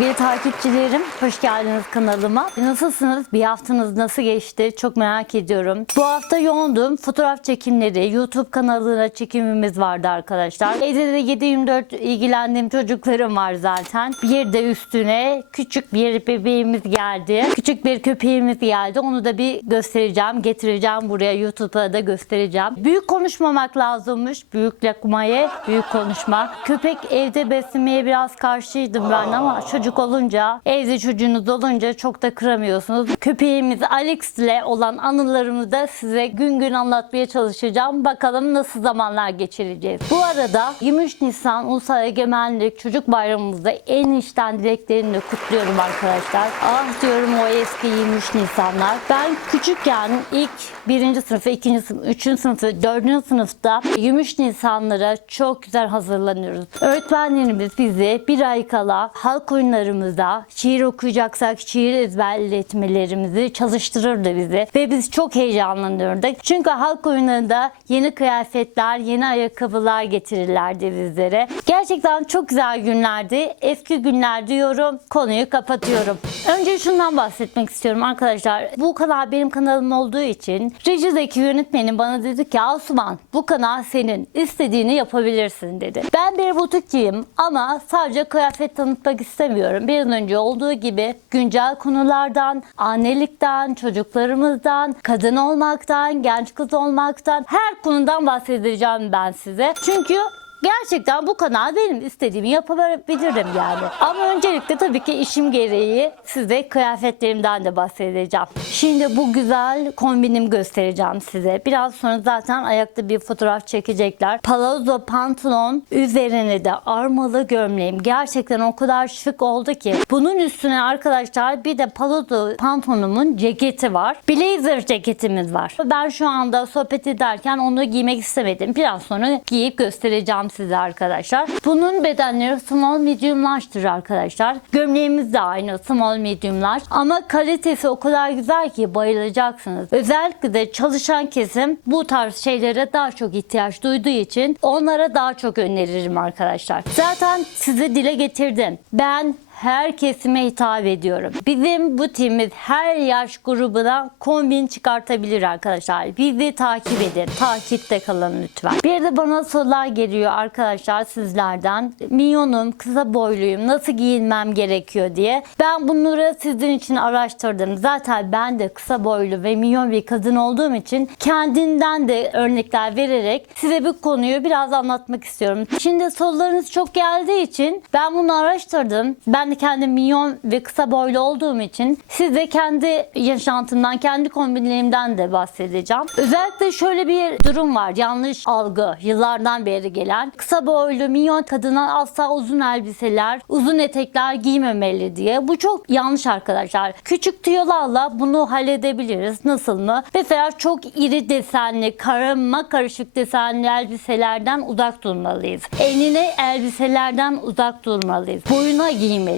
Sevgili takipçilerim, hoş geldiniz kanalıma. Nasılsınız? Bir haftanız nasıl geçti? Çok merak ediyorum. Bu hafta yoğundum. Fotoğraf çekimleri, YouTube kanalına çekimimiz vardı arkadaşlar. Evde de 7-24 ilgilendiğim çocuklarım var zaten. Bir de üstüne küçük bir bebeğimiz geldi. Küçük bir köpeğimiz geldi. Onu da bir göstereceğim, getireceğim buraya. YouTube'a da göstereceğim. Büyük konuşmamak lazımmış. Büyük lokmayı, büyük konuşma. Köpek evde beslemeye biraz karşıydım ben ama çocuk olunca, evde çocuğunuz olunca çok da kıramıyorsunuz. Köpeğimiz Alex ile olan anılarımı da size gün gün anlatmaya çalışacağım. Bakalım nasıl zamanlar geçireceğiz. Bu arada 23 Nisan Ulusal Egemenlik Çocuk Bayramımızda en içten dileklerimle kutluyorum arkadaşlar. Ah diyorum o eski 23 Nisanlar. Ben küçükken ilk birinci sınıfı, ikinci sınıf, üçüncü sınıfı, dördüncü sınıfta 23 Nisanlara çok güzel hazırlanıyoruz. Öğretmenlerimiz bizi bir ay kala halk oyunlarımızda şiir okuyacaksak şiir ezberletmelerimizi çalıştırırdı bizi. Ve biz çok heyecanlanırdık. Çünkü halk oyunlarında yeni kıyafetler, yeni ayakkabılar getirirlerdi bizlere. Gerçekten çok güzel günlerdi. Eski günler diyorum. Konuyu kapatıyorum. Önce şundan bahsetmek istiyorum arkadaşlar. Bu kanal benim kanalım olduğu için rejideki yönetmenim bana dedi ki Asuman bu kanal senin. istediğini yapabilirsin dedi. Ben bir butikçiyim ama sadece kıyafet tanıtmak istemiyorum. Bir an önce olduğu gibi güncel konulardan, annelikten, çocuklarımızdan, kadın olmaktan, genç kız olmaktan her konudan bahsedeceğim ben size. Çünkü Gerçekten bu kanal benim istediğimi yapabilirim yani. Ama öncelikle tabii ki işim gereği size kıyafetlerimden de bahsedeceğim. Şimdi bu güzel kombinim göstereceğim size. Biraz sonra zaten ayakta bir fotoğraf çekecekler. Palazzo pantolon üzerine de armalı gömleğim. Gerçekten o kadar şık oldu ki. Bunun üstüne arkadaşlar bir de palazzo pantolonumun ceketi var. Blazer ceketimiz var. Ben şu anda sohbet ederken onu giymek istemedim. Biraz sonra giyip göstereceğim size arkadaşlar. Bunun bedenleri small medium large'tır arkadaşlar. Gömleğimiz de aynı small medium large. Ama kalitesi o kadar güzel ki bayılacaksınız. Özellikle de çalışan kesim bu tarz şeylere daha çok ihtiyaç duyduğu için onlara daha çok öneririm arkadaşlar. Zaten size dile getirdim. Ben her kesime hitap ediyorum. Bizim butiğimiz her yaş grubuna kombin çıkartabilir arkadaşlar. Bizi takip edin. Takipte kalın lütfen. Bir de bana sorular geliyor arkadaşlar sizlerden. Minyonum, kısa boyluyum, nasıl giyinmem gerekiyor diye. Ben bunları sizin için araştırdım. Zaten ben de kısa boylu ve minyon bir kadın olduğum için kendinden de örnekler vererek size bu konuyu biraz anlatmak istiyorum. Şimdi sorularınız çok geldiği için ben bunu araştırdım. Ben de kendim minyon ve kısa boylu olduğum için size kendi yaşantımdan, kendi kombinlerimden de bahsedeceğim. Özellikle şöyle bir durum var. Yanlış algı. Yıllardan beri gelen. Kısa boylu, minyon kadına asla uzun elbiseler, uzun etekler giymemeli diye. Bu çok yanlış arkadaşlar. Küçük tüyolarla bunu halledebiliriz. Nasıl mı? Mesela çok iri desenli, karama karışık desenli elbiselerden uzak durmalıyız. Enine elbiselerden uzak durmalıyız. Boyuna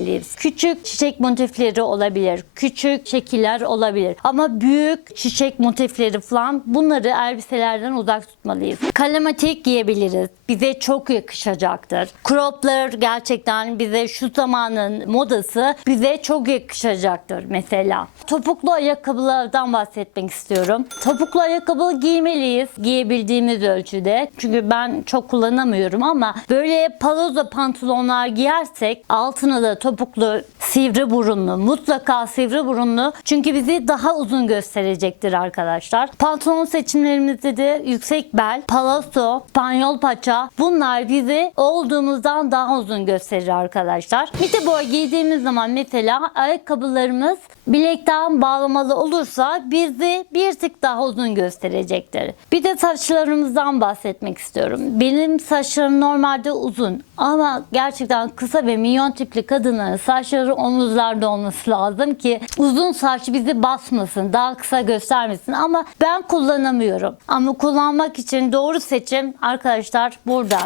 giymeliyiz. Küçük çiçek motifleri olabilir. Küçük şekiller olabilir. Ama büyük çiçek motifleri falan bunları elbiselerden uzak tutmalıyız. Kalematik giyebiliriz. Bize çok yakışacaktır. Croplar gerçekten bize şu zamanın modası bize çok yakışacaktır mesela. Topuklu ayakkabılardan bahsetmek istiyorum. Topuklu ayakkabı giymeliyiz giyebildiğimiz ölçüde. Çünkü ben çok kullanamıyorum ama böyle palazzo pantolonlar giyersek altına da topuklu sivri burunlu mutlaka sivri burunlu çünkü bizi daha uzun gösterecektir arkadaşlar. Pantolon seçimlerimizde de yüksek bel, palazzo, spanyol paça bunlar bizi olduğumuzdan daha uzun gösterir arkadaşlar. De boy giydiğimiz zaman mesela ayakkabılarımız bilekten bağlamalı olursa bizi bir tık daha uzun gösterecektir. Bir de saçlarımızdan bahsetmek istiyorum. Benim saçlarım normalde uzun ama gerçekten kısa ve minyon tipli kadınların saçları omuzlarda olması lazım ki uzun saç bizi basmasın, daha kısa göstermesin ama ben kullanamıyorum. Ama kullanmak için doğru seçim arkadaşlar burada.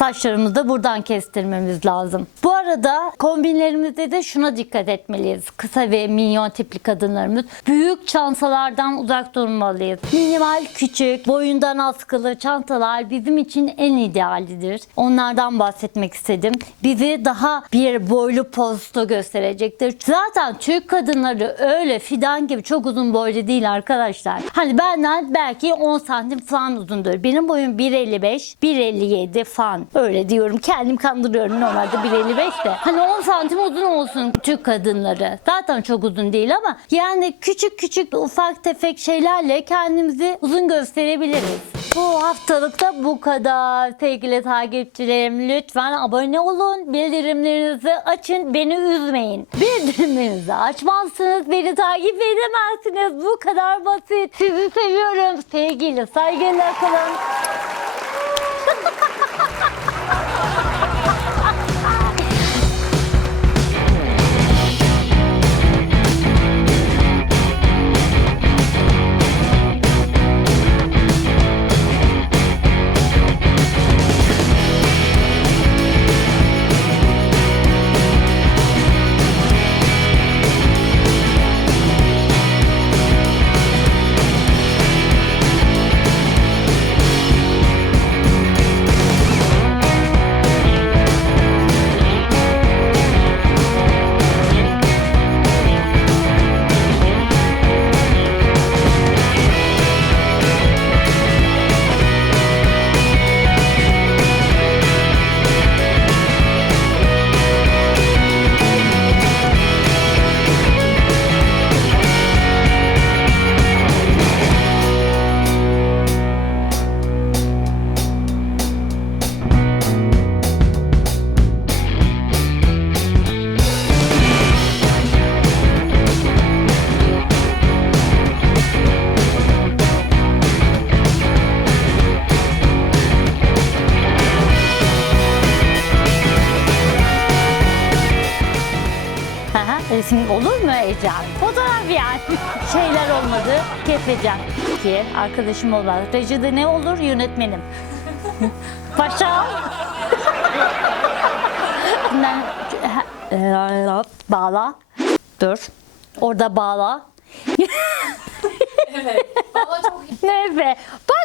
Saçlarımızı da buradan kestirmemiz lazım. Bu arada kombinlerimizde de şuna dikkat etmeliyiz. Kısa ve minyon tipli kadınlarımız büyük çantalardan uzak durmalıyız. Minimal, küçük, boyundan askılı çantalar bizim için en idealidir. Onlardan bahsetmek istedim. Bizi daha bir boylu postu gösterecektir. Zaten Türk kadınları öyle fidan gibi çok uzun boylu değil arkadaşlar. Hani benden belki 10 santim falan uzundur. Benim boyum 1.55, 1.57 falan. Öyle diyorum. Kendim kandırıyorum normalde 1.55 de. Hani 10 santim uzun olsun Türk kadınları. Zaten çok uzun değil ama yani küçük küçük ufak tefek şeylerle kendimizi uzun gösterebiliriz. Bu haftalıkta bu kadar sevgili takipçilerim. Lütfen abone olun. Bildirimlerinizi açın. Beni üzmeyin. Bildirimlerinizi açmazsınız. Beni takip edemezsiniz. Bu kadar basit. Sizi seviyorum. Sevgiyle, saygıyla kalın. Resim olur mu Ecem? Fotoğraf yani. Şeyler olmadı. Keseceğim. Ki arkadaşım olmaz. Rejide ne olur? Yönetmenim. Paşam. ben, bağla. Dur. Orada bağla. Evet. Valla çok iyi. Neyse. Bak